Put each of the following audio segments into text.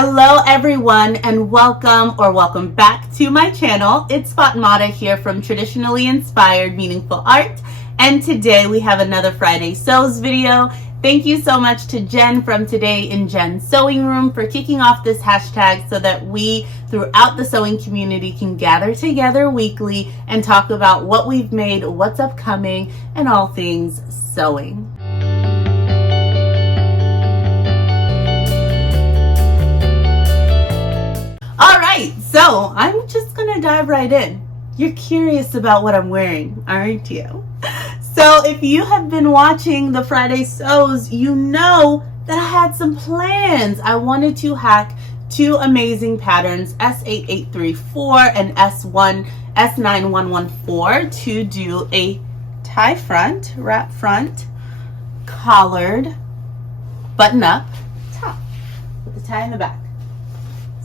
Hello everyone, and welcome back to my channel. It's Fatmata here from Traditionally Inspired Meaningful Art, and today we have another Friday Sews video. Thank you so much to Jen from Today in Jen's Sewing Room for kicking off this hashtag so that we throughout the sewing community can gather together weekly and talk about what we've made, what's upcoming, and all things sewing. All right, so I'm just gonna dive right in. You're curious about what I'm wearing, aren't you? So if you have been watching the Friday Sews, you know that I had some plans. I wanted to hack two amazing patterns, S8834 and S9114, to do a tie front, wrap front, collared, button up top with the tie in the back.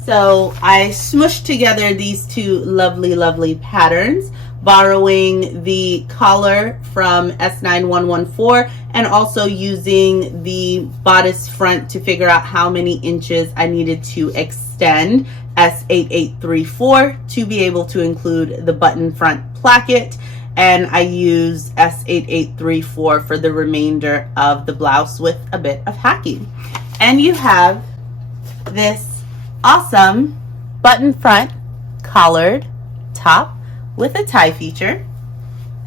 So I smushed together these two lovely patterns, borrowing the collar from S9114 and also using the bodice front to figure out how many inches I needed to extend S8834 to be able to include the button front placket. And I used S8834 for the remainder of the blouse with a bit of hacking. And you have this awesome button front collared top with a tie feature, and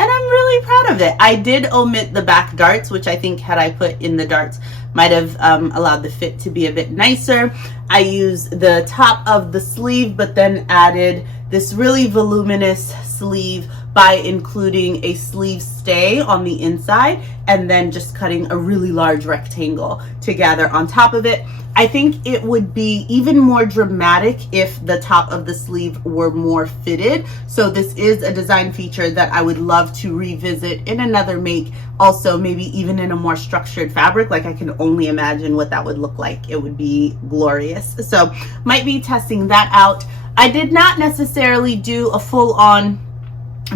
I'm really proud of it. I did omit the back darts, which I think had I put in the darts might have allowed the fit to be a bit nicer. I used the top of the sleeve but then added this really voluminous sleeve by including a sleeve stay on the inside and then just cutting a really large rectangle to gather on top of it. I think it would be even more dramatic if the top of the sleeve were more fitted. So this is a design feature that I would love to revisit in another make. Also, maybe even in a more structured fabric. Like, I can only imagine what that would look like. It would be glorious. So might be testing that out. I did not necessarily do a full-on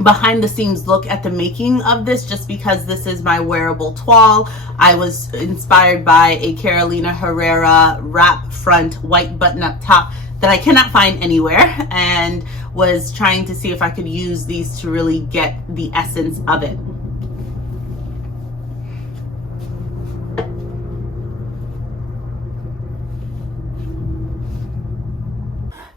behind the scenes look at the making of this, just because this is my wearable toile. I was inspired by a Carolina Herrera wrap front white button up top that I cannot find anywhere, and was trying to see if I could use these to really get the essence of it.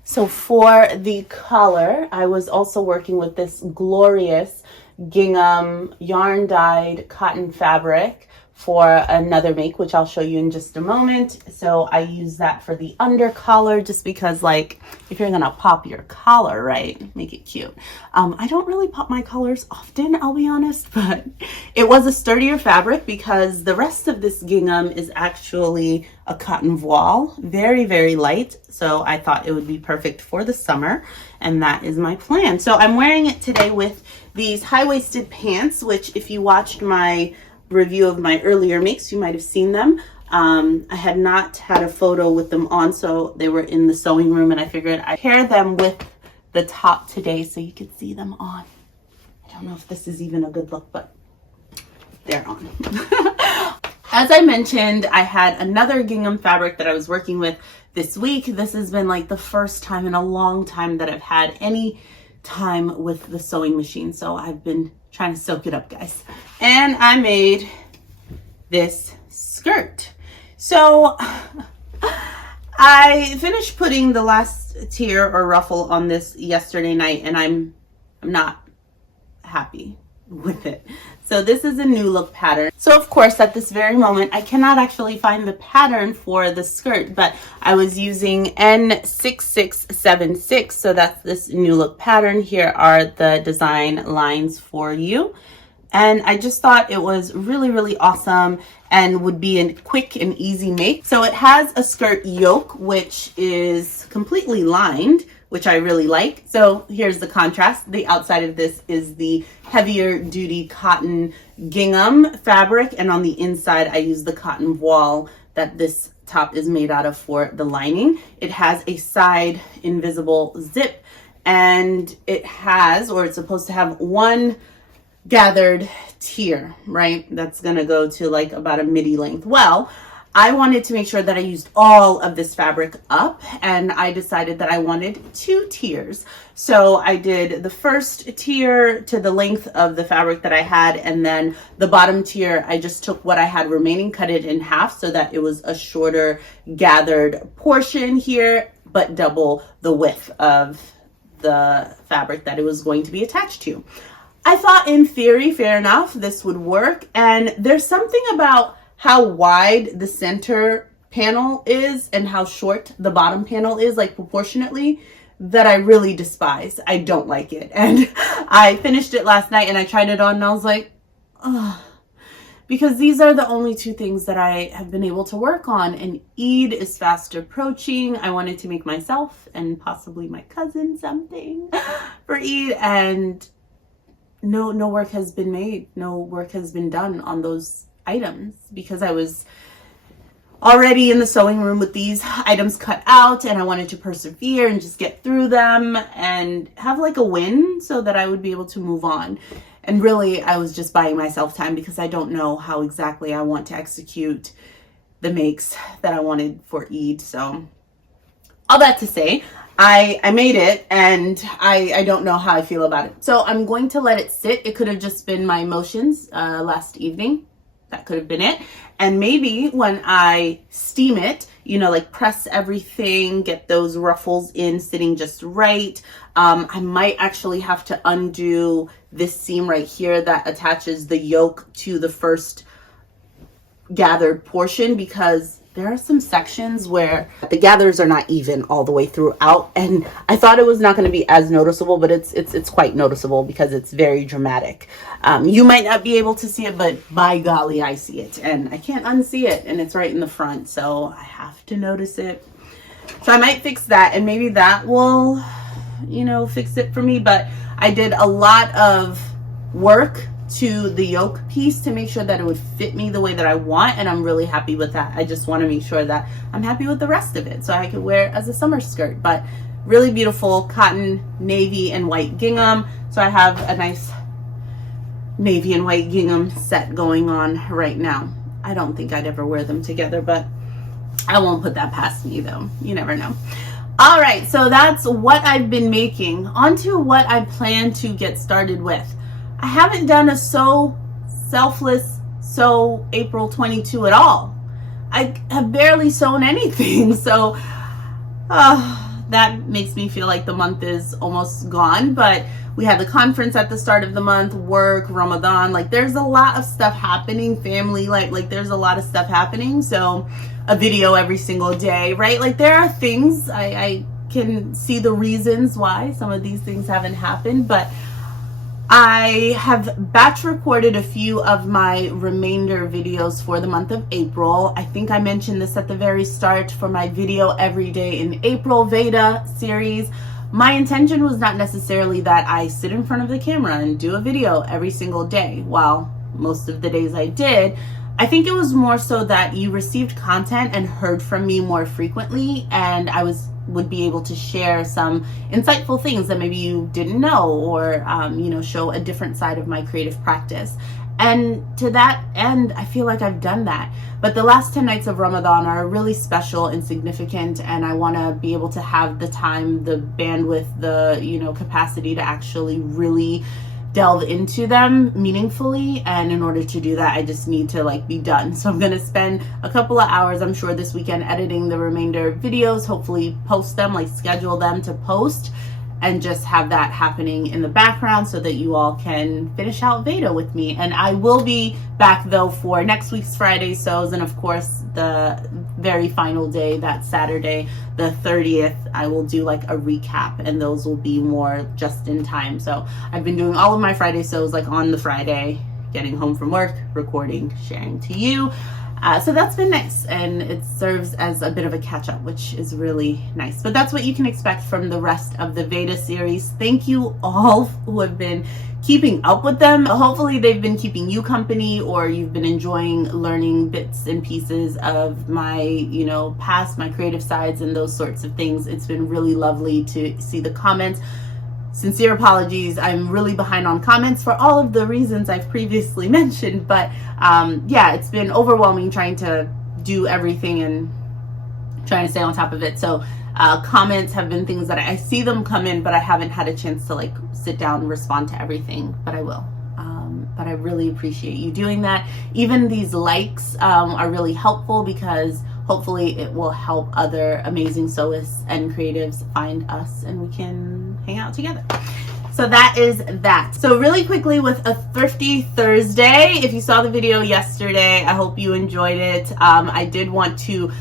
So for the collar, I was also working with this glorious gingham yarn dyed cotton fabric for another make, which I'll show you in just a moment. So I use that for the under collar, just because, like, if you're gonna pop your collar, right, make it cute. I don't really pop my collars often, I'll be honest, but it was a sturdier fabric because the rest of this gingham is actually a cotton voile, very light. So I thought it would be perfect for the summer, and that is my plan. So I'm wearing it today with these high-waisted pants, which if you watched my review of my earlier makes, you might have seen them. I had not had a photo with them on, so they were in the sewing room, and I figured I'd pair them with the top today so you could see them on. I don't know if this is even a good look, but they're on. As I mentioned, I had another gingham fabric that I was working with this week. This has been like the first time in a long time that I've had any time with the sewing machine, so I've been trying to soak it up, guys. And I made this skirt. So I finished putting the last tier or ruffle on this yesterday night, and I'm not happy with it. So this is a new look pattern. So of course, at this very moment, I cannot actually find the pattern for the skirt, but I was using N6676. So that's this new look pattern. Here are the design lines for you. And I just thought it was really awesome and would be a quick and easy make. So it has a skirt yoke, which is completely lined, which I really like. So here's the contrast. The outside of this is the heavier duty cotton gingham fabric, and on the inside I use the cotton voile that this top is made out of for the lining. It has a side invisible zip, and it has, or it's supposed to have, one gathered tier, right? That's gonna go to like about a midi length. Well, I wanted to make sure that I used all of this fabric up, and I decided that I wanted 2 tiers. So I did the first tier to the length of the fabric that I had, and then the bottom tier, I just took what I had remaining, cut it in half so that it was a shorter gathered portion here, but double the width of the fabric that it was going to be attached to. I thought in theory, fair enough, this would work. And there's something about how wide the center panel is and how short the bottom panel is, like proportionately, that I really despise. I don't like it. And I finished it last night and I tried it on and I was like, oh, because these are the only 2 things that I have been able to work on, and Eid is fast approaching. I wanted to make myself and possibly my cousin something for Eid, and no work has been made. No work has been done on those items because I was already in the sewing room with these items cut out, and I wanted to persevere and just get through them and have like a win so that I would be able to move on. And really, I was just buying myself time because I don't know how exactly I want to execute the makes that I wanted for Eid. So all that to say, I made it, and I don't know how I feel about it. So I'm going to let it sit. It could have just been my emotions last evening. That could have been it. And maybe when I steam it, you know, like press everything, get those ruffles in sitting just right. I might actually have to undo this seam right here that attaches the yoke to the first gathered portion, because there are some sections where the gathers are not even all the way throughout, and I thought it was not going to be as noticeable, but it's quite noticeable because it's very dramatic. You might not be able to see it, but by golly, I see it, and I can't unsee it, and it's right in the front, so I have to notice it. So I might fix that, and maybe that will, you know, fix it for me. But I did a lot of work to the yoke piece to make sure that it would fit me the way that I want, and I'm really happy with that. I just want to make sure that I'm happy with the rest of it so I could wear it as a summer skirt. But really beautiful cotton, navy, and white gingham. So I have a nice navy and white gingham set going on right now. I don't think I'd ever wear them together, but I won't put that past me though. You never know. All right, so that's what I've been making. On to what I plan to get started with. I haven't done a Sew Selfless Sew April 22 at all. I have barely sewn anything, so that makes me feel like the month is almost gone. But we had the conference at the start of the month, work, Ramadan, like there's a lot of stuff happening, family, like there's a lot of stuff happening. So a video every single day, right? Like there are things, I can see the reasons why some of these things haven't happened, but I have batch recorded a few of my remainder videos for the month of April. I think I mentioned this at the very start for my video every day in April VEDA series. My intention was not necessarily that I sit in front of the camera and do a video every single day. While most of the days I did, I think it was more so that you received content and heard from me more frequently, and I would be able to share some insightful things that maybe you didn't know, or you know, show a different side of my creative practice. And to that end, I feel like I've done that. But the last 10 nights of Ramadan are really special and significant, and I want to be able to have the time, the bandwidth, the, you know, capacity to actually really delve into them meaningfully. And in order to do that, I just need to like be done. So I'm going to spend a couple of hours, I'm sure this weekend, editing the remainder videos, hopefully post them, like schedule them to post, and just have that happening in the background so that you all can finish out VEDA with me. And I will be back though for next week's Friday sews, and of course the very final day, that Saturday the 30th, I will do like a recap, and those will be more just in time. So I've been doing all of my Friday sews like on the Friday, getting home from work, recording, sharing to you. So that's been nice, and it serves as a bit of a catch-up, which is really nice. But that's what you can expect from the rest of the VEDA series. Thank you all who have been keeping up with them. Hopefully they've been keeping you company, or you've been enjoying learning bits and pieces of my, you know, past, my creative sides and those sorts of things. It's been really lovely to see the comments. Sincere apologies, I'm really behind on comments for all of the reasons I've previously mentioned, but yeah, it's been overwhelming trying to do everything and trying to stay on top of it. So comments have been things that I see them come in, but I haven't had a chance to like sit down and respond to everything, but I will. But I really appreciate you doing that. Even these likes are really helpful, because hopefully it will help other amazing sewists and creatives find us and we can hang out together. So that is that. So really quickly, with a Thrifty Thursday, if you saw the video yesterday, I hope you enjoyed it. I did want to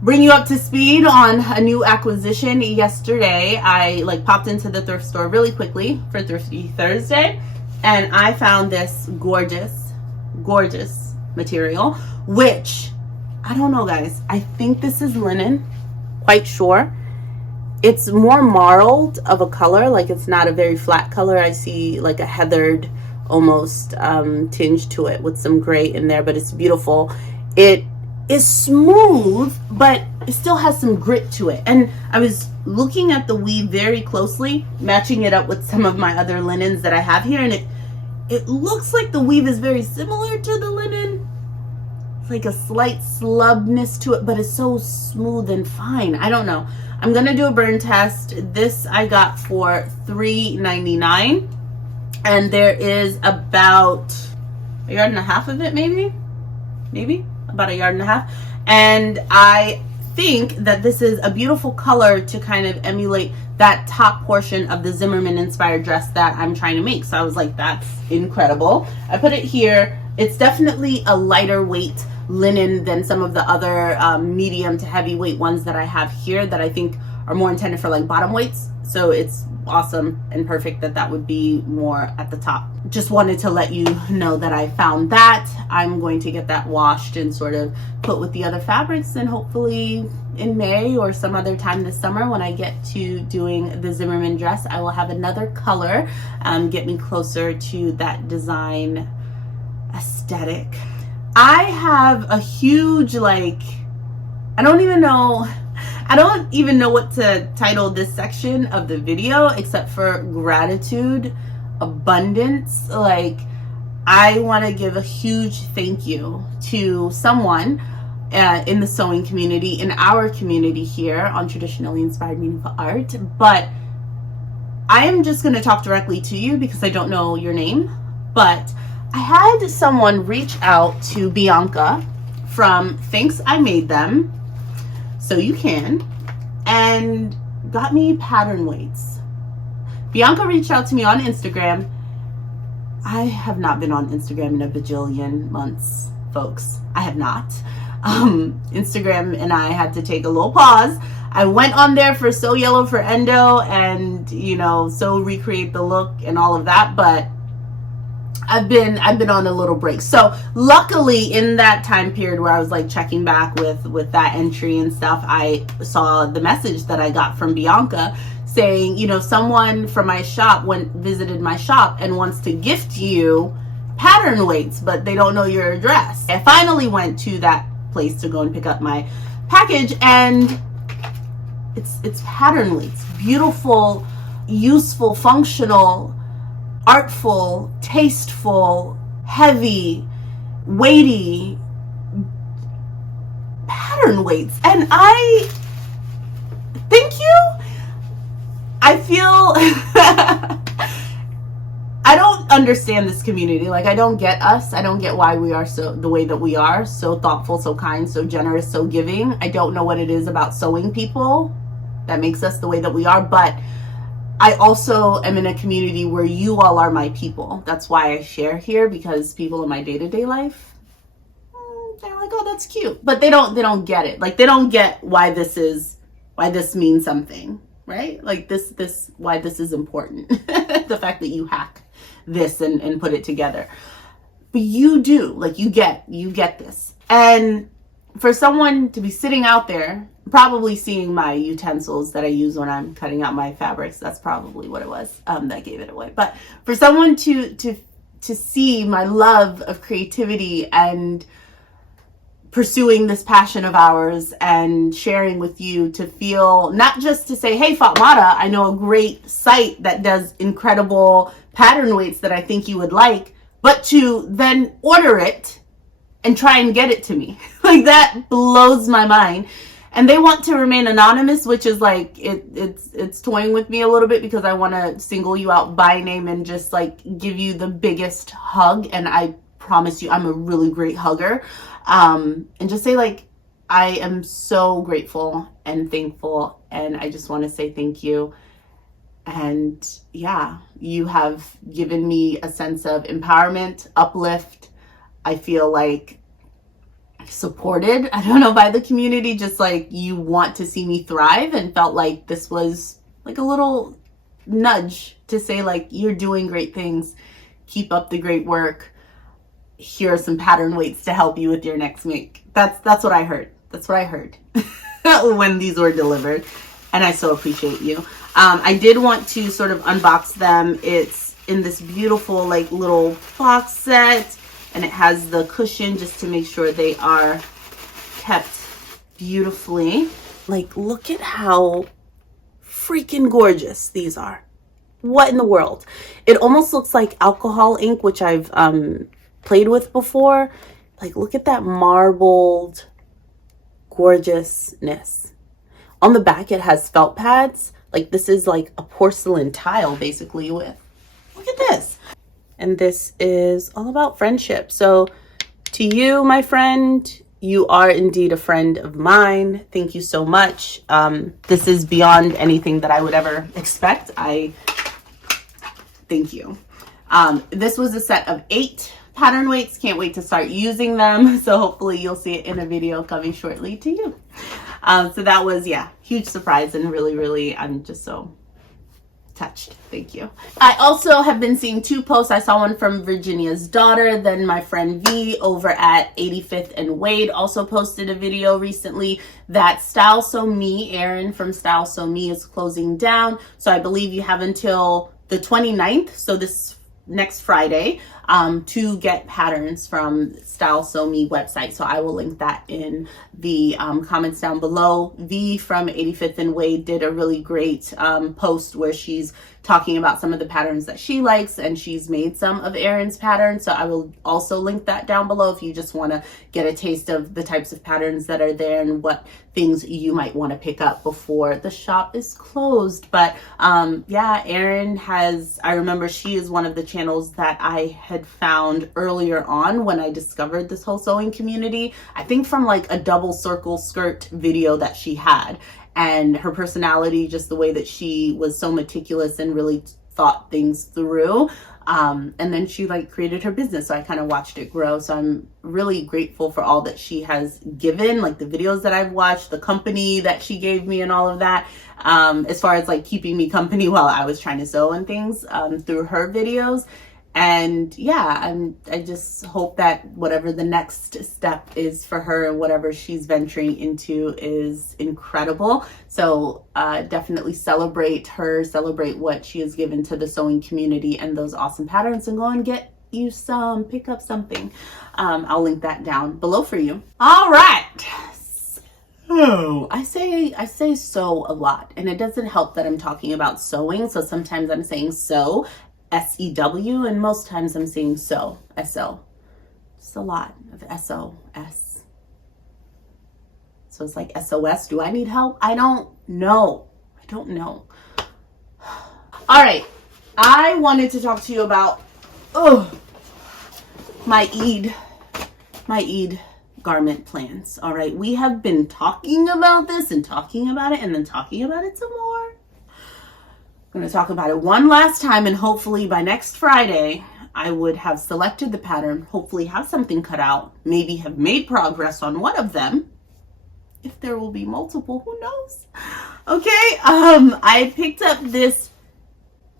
bring you up to speed on a new acquisition. Yesterday, I like popped into the thrift store really quickly for Thrifty Thursday, and I found this gorgeous, gorgeous material, which, I don't know guys, I think this is linen, quite sure. It's more marled of a color, like it's not a very flat color. I see like a heathered almost tinge to it with some gray in there, but it's beautiful. It is smooth, but it still has some grit to it. And I was looking at the weave very closely, matching it up with some of my other linens that I have here, and it looks like the weave is very similar to the linen. It's like a slight slubness to it, but it's so smooth and fine. I don't know. I'm gonna do a burn test. This I got for $3.99, and there is about a yard and a half of it, maybe about a yard and a half. And I think that this is a beautiful color to kind of emulate that top portion of the Zimmerman inspired dress that I'm trying to make. So I was like, that's incredible. I put it here. It's definitely a lighter weight linen than some of the other medium to heavyweight ones that I have here that I think are more intended for like bottom weights. So it's awesome and perfect that that would be more at the top. Just wanted to let you know that I found that. I'm going to get that washed and sort of put with the other fabrics, and hopefully in May or some other time this summer when I get to doing the Zimmerman dress, I will have another color get me closer to that design aesthetic. I have a huge, like, I don't even know what to title this section of the video except for gratitude, abundance. Like, I want to give a huge thank you to someone in the sewing community, in our community here on Traditionally Inspired Meaningful Art. But I am just going to talk directly to you because I don't know your name. But I had someone reach out to Bianca from Thanks I Made Them, So You Can, and got me pattern weights. Bianca reached out to me on Instagram. I have not been on Instagram in a bajillion months, folks. I have not. Instagram and I had to take a little pause. I went on there for Sew Yellow for Endo and, you know, Sew Recreate the Look and all of that, but I've been on a little break. So luckily in that time period where I was like checking back with that entry and stuff, I saw the message that I got from Bianca saying, you know, someone from my shop visited my shop and wants to gift you pattern weights, but they don't know your address. I finally went to that place to go and pick up my package, and it's pattern weights. Beautiful, useful, functional, artful, tasteful, heavy, weighty pattern weights. And I thank you. I feel I don't understand this community. Like, I don't get us. I don't get why we are so the way that we are, so thoughtful, so kind, so generous, so giving. I don't know what it is about sewing people that makes us the way that we are, but I also am in a community where you all are my people. That's why I share here, because people in my day-to-day life, they're like, oh, that's cute. But they don't get it. Like, they don't get why this means something, right? Like why this is important. The fact that you hack this and put it together. But you do, like, you get this. And for someone to be sitting out there, probably seeing my utensils that I use when I'm cutting out my fabrics, that's probably what it was that gave it away. But for someone to see my love of creativity and pursuing this passion of ours and sharing with you, to feel, not just to say, hey, Fatmata, I know a great site that does incredible pattern weights that I think you would like, but to then order it and try and get it to me. Like, that blows my mind. And they want to remain anonymous, which is like, it's toying with me a little bit, because I want to single you out by name and just like give you the biggest hug. And I promise you, I'm a really great hugger. And just say, like, I am so grateful and thankful, and I just want to say thank you. And yeah, you have given me a sense of empowerment, uplift. I feel like supported, I don't know, by the community, just like you want to see me thrive, and felt like this was like a little nudge to say, like, you're doing great things, keep up the great work, here are some pattern weights to help you with your next make. That's what I heard. That's what I heard when these were delivered, and I so appreciate you. I did want to sort of unbox them. It's in this beautiful like little box set, and it has the cushion just to make sure they are kept beautifully. Like, look at how freaking gorgeous these are. What in the world? It almost looks like alcohol ink, which I've played with before. Like, look at that marbled gorgeousness. On the back, it has felt pads. Like, this is like a porcelain tile basically with, look at this. And this is all about friendship. So to you, my friend, you are indeed a friend of mine. Thank you so much. This is beyond anything that I would ever expect. I thank you. This was a set of 8 pattern weights. Can't wait to start using them. So hopefully you'll see it in a video coming shortly to you. So that was, yeah, huge surprise, and really, I'm just so touched. Thank you. I also have been seeing 2 posts. I saw one from Virginia's daughter, then my friend V over at 85th and Wade also posted a video recently that Style So Me, Erin from Style So Me, is closing down. So I believe you have until the 29th, so this next Friday, to get patterns from Style So Me website. So I will link that in the comments down below. V from 85th and Wade did a really great post where she's talking about some of the patterns that she likes, and she's made some of Erin's patterns. So I will also link that down below if you just want to get a taste of the types of patterns that are there and what things you might want to pick up before the shop is closed. But yeah, Erin has, I remember she is one of the channels that I had found earlier on when I discovered this whole sewing community. I think from like a double circle skirt video that she had, and her personality, just the way that she was so meticulous and really thought things through. And then she like created her business. So I kind of watched it grow. So I'm really grateful for all that she has given, like the videos that I've watched, the company that she gave me and all of that, as far as like keeping me company while I was trying to sew and things, through her videos. And yeah, I just hope that whatever the next step is for her and whatever she's venturing into is incredible. So definitely celebrate her, celebrate what she has given to the sewing community and those awesome patterns, and go and get you some, pick up something. I'll link that down below for you. All right. So I say sew a lot, and it doesn't help that I'm talking about sewing. So sometimes I'm saying sew, S-E-W, and most times I'm saying sew, S-O. Just a lot of S-O-S. So it's like S-O-S. Do I need help? I don't know. I don't know. All right. I wanted to talk to you about my Eid garment plans. All right. We have been talking about this and talking about it and then talking about it some more. I'm going to talk about it one last time, and hopefully by next Friday, I would have selected the pattern, hopefully have something cut out, maybe have made progress on one of them. If there will be multiple, who knows? Okay, I picked up this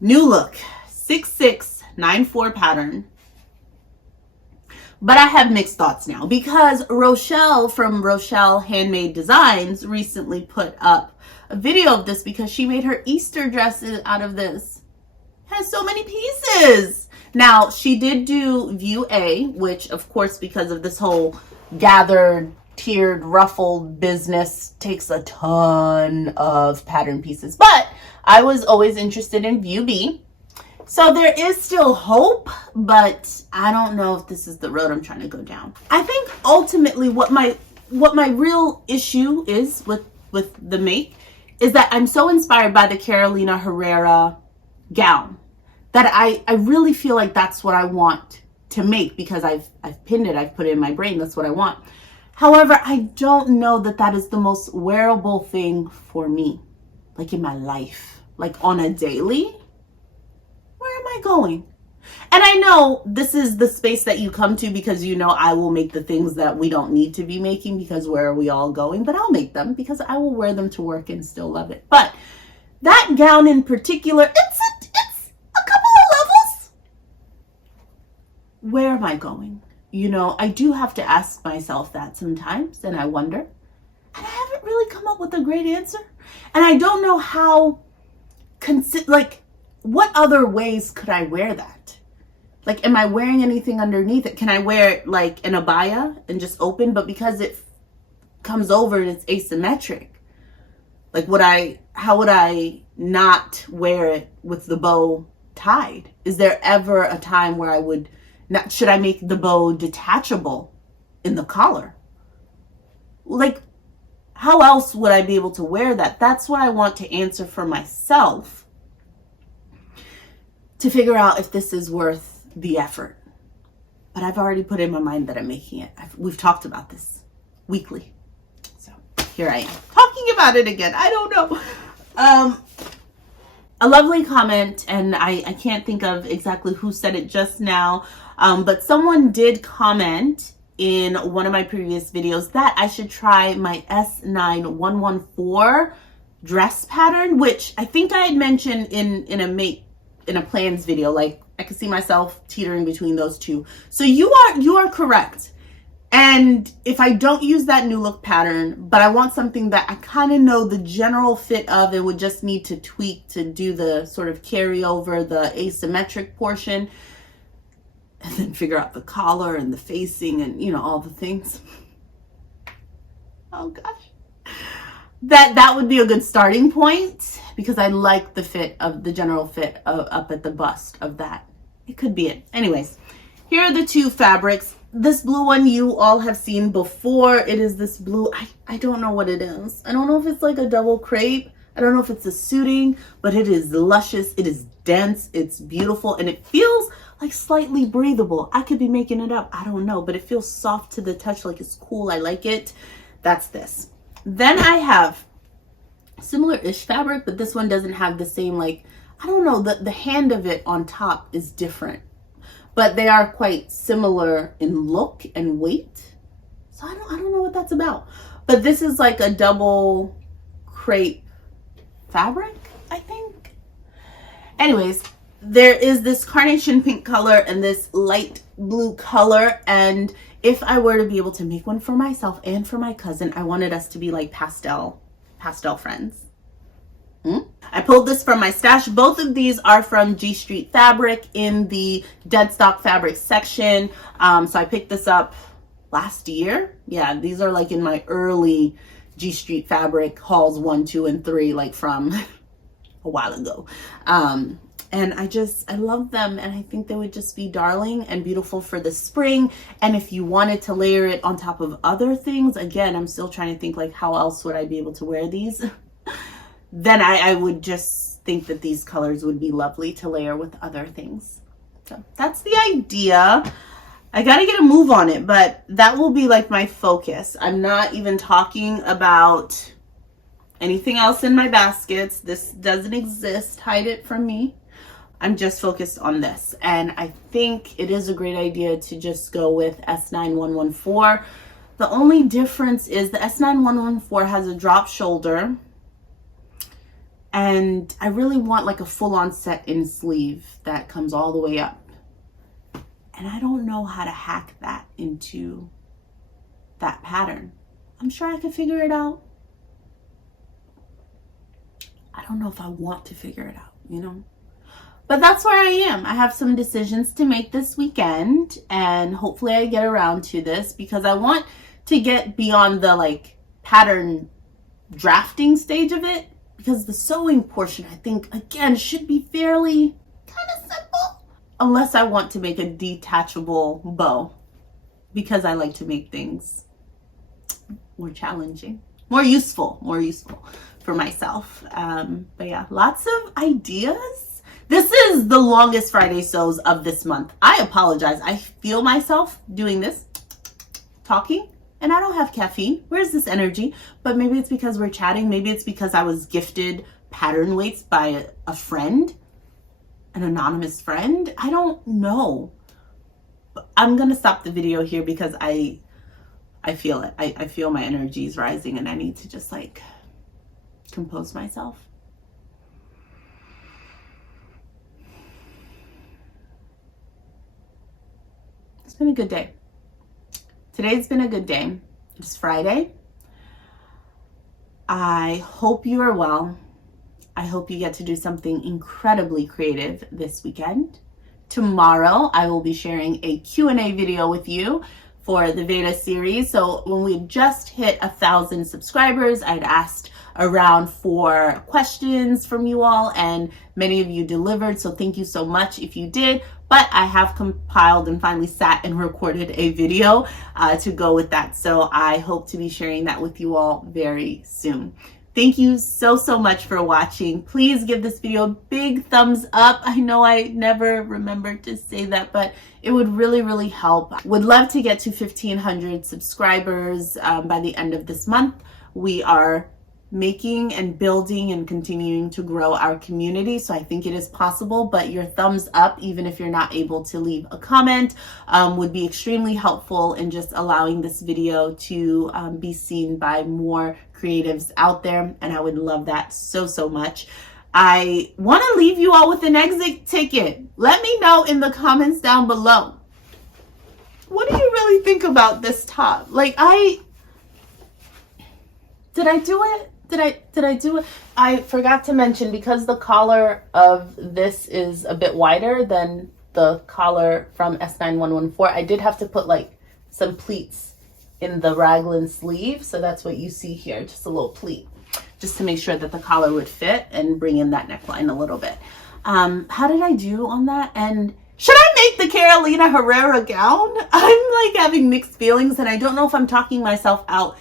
new look, 6694 pattern. But I have mixed thoughts now, because Rochelle from Rochelle Handmade Designs recently put up a video of this, because she made her Easter dresses out of this. It has so many pieces. Now, she did do view A, which of course, because of this whole gathered, tiered, ruffled business, takes a ton of pattern pieces. But I was always interested in view B. So there is still hope, but I don't know if this is the road I'm trying to go down. I think ultimately what my real issue is with the make is that I'm so inspired by the Carolina Herrera gown that I really feel like that's what I want to make, because I've pinned it, I've put it in my brain, that's what I want. However, I don't know that that is the most wearable thing for me, like in my life, like on a daily. Where am I going? And I know this is the space that you come to because you know I will make the things that we don't need to be making, because where are we all going? But I'll make them because I will wear them to work and still love it. But that gown in particular, it's a couple of levels. Where am I going? You know, I do have to ask myself that sometimes, and I wonder. And I haven't really come up with a great answer. And I don't know how, what other ways could I wear that? Like, am I wearing anything underneath it? Can I wear it like an abaya and just open? But because it comes over and it's asymmetric, like how would I not wear it with the bow tied? Is there ever a time where I would not, should I make the bow detachable in the collar? Like, how else would I be able to wear that? That's what I want to answer for myself, to figure out if this is worth the effort. But I've already put in my mind that I'm making it. We've talked about this weekly. So here I am talking about it again. I don't know. A lovely comment, and I can't think of exactly who said it just now, but someone did comment in one of my previous videos that I should try my S9114 dress pattern, which I think I had mentioned in a plans video. Like, I could see myself teetering between those two. So you are correct. And if I don't use that new look pattern, but I want something that I kind of know the general fit of, it would just need to tweak to do the sort of carryover, the asymmetric portion, and then figure out the collar and the facing and, you know, all the things. Oh gosh. That would be a good starting point, because I like the fit of the general fit up at the bust of that. It could be it. Anyways, here are the two fabrics. This blue one you all have seen before. It is this blue. I don't know what it is. I don't know if it's like a double crepe. I don't know if it's a suiting, but it is luscious. It is dense. It's beautiful. And it feels like slightly breathable. I could be making it up. I don't know, but it feels soft to the touch. Like, it's cool. I like it. That's this. Then I have similar-ish fabric, but this one doesn't have the same, like, I don't know, the hand of it on top is different, but they are quite similar in look and weight. So I don't know what that's about. But this is like a double crepe fabric, I think. Anyways, there is this carnation pink color and this light blue color, and if I were to be able to make one for myself and for my cousin, I wanted us to be like pastel friends. I pulled this from my stash. Both of these are from G Street Fabric in the dead stock fabric section. So I picked this up last year. Yeah, these are like in my early G Street Fabric hauls 1, 2, and 3, like from a while ago. And I love them, and I think they would just be darling and beautiful for the spring. And if you wanted to layer it on top of other things, again, I'm still trying to think like how else would I be able to wear these? Then I would just think that these colors would be lovely to layer with other things. So that's the idea. I gotta get a move on it, but that will be like my focus. I'm not even talking about anything else in my baskets. This doesn't exist. Hide it from me. I'm just focused on this. And I think it is a great idea to just go with S9114. The only difference is the S9114 has a drop shoulder, and I really want like a full-on set-in sleeve that comes all the way up. And I don't know how to hack that into that pattern. I'm sure I could figure it out. I don't know if I want to figure it out, you know? But that's where I am. I have some decisions to make this weekend, and hopefully I get around to this, because I want to get beyond the like pattern drafting stage of it, because the sewing portion, I think, again, should be fairly kind of simple. Unless I want to make a detachable bow, because I like to make things more challenging, more useful for myself. But yeah, lots of ideas. This is the longest Friday sews of this month. I apologize. I feel myself doing this, talking, and I don't have caffeine. Where's this energy? But maybe it's because we're chatting. Maybe it's because I was gifted pattern weights by a friend, an anonymous friend. I don't know. But I'm gonna stop the video here because I feel it. I feel my energy is rising, and I need to just like compose myself. It's been a good day. Today's been a good day. It's Friday. I hope you are well. I hope you get to do something incredibly creative this weekend. Tomorrow, I will be sharing a Q&A video with you for the VEDA series. So when we just hit 1,000 subscribers, I'd asked around for questions from you all, and many of you delivered. So thank you so much if you did. But I have compiled and finally sat and recorded a video to go with that. So I hope to be sharing that with you all very soon. Thank you so much for watching. Please give this video a big thumbs up. I know I never remembered to say that, but it would really help. Would love to get to 1,500 subscribers by the end of this month. We are making and building and continuing to grow our community, so I think it is possible, but your thumbs up, even if you're not able to leave a comment, would be extremely helpful in just allowing this video to be seen by more creatives out there, and I would love that so much. I want to leave you all with an exit ticket. Let me know in the comments down below, what do you really think about this top? Like, did I do it? Did I do it? I forgot to mention, because the collar of this is a bit wider than the collar from S9114, I did have to put like some pleats in the raglan sleeve. So that's what you see here, just a little pleat, just to make sure that the collar would fit and bring in that neckline a little bit. How did I do on that? And should I make the Carolina Herrera gown? I'm like having mixed feelings, and I don't know if I'm talking myself out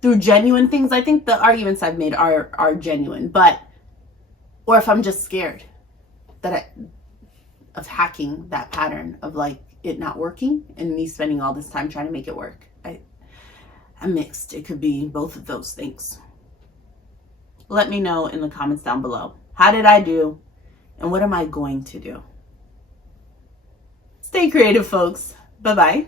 through genuine things. I think the arguments I've made are genuine, but, or if I'm just scared of hacking that pattern of like it not working and me spending all this time trying to make it work. I'm mixed. It could be both of those things. Let me know in the comments down below. How did I do? And what am I going to do? Stay creative, folks. Bye-bye.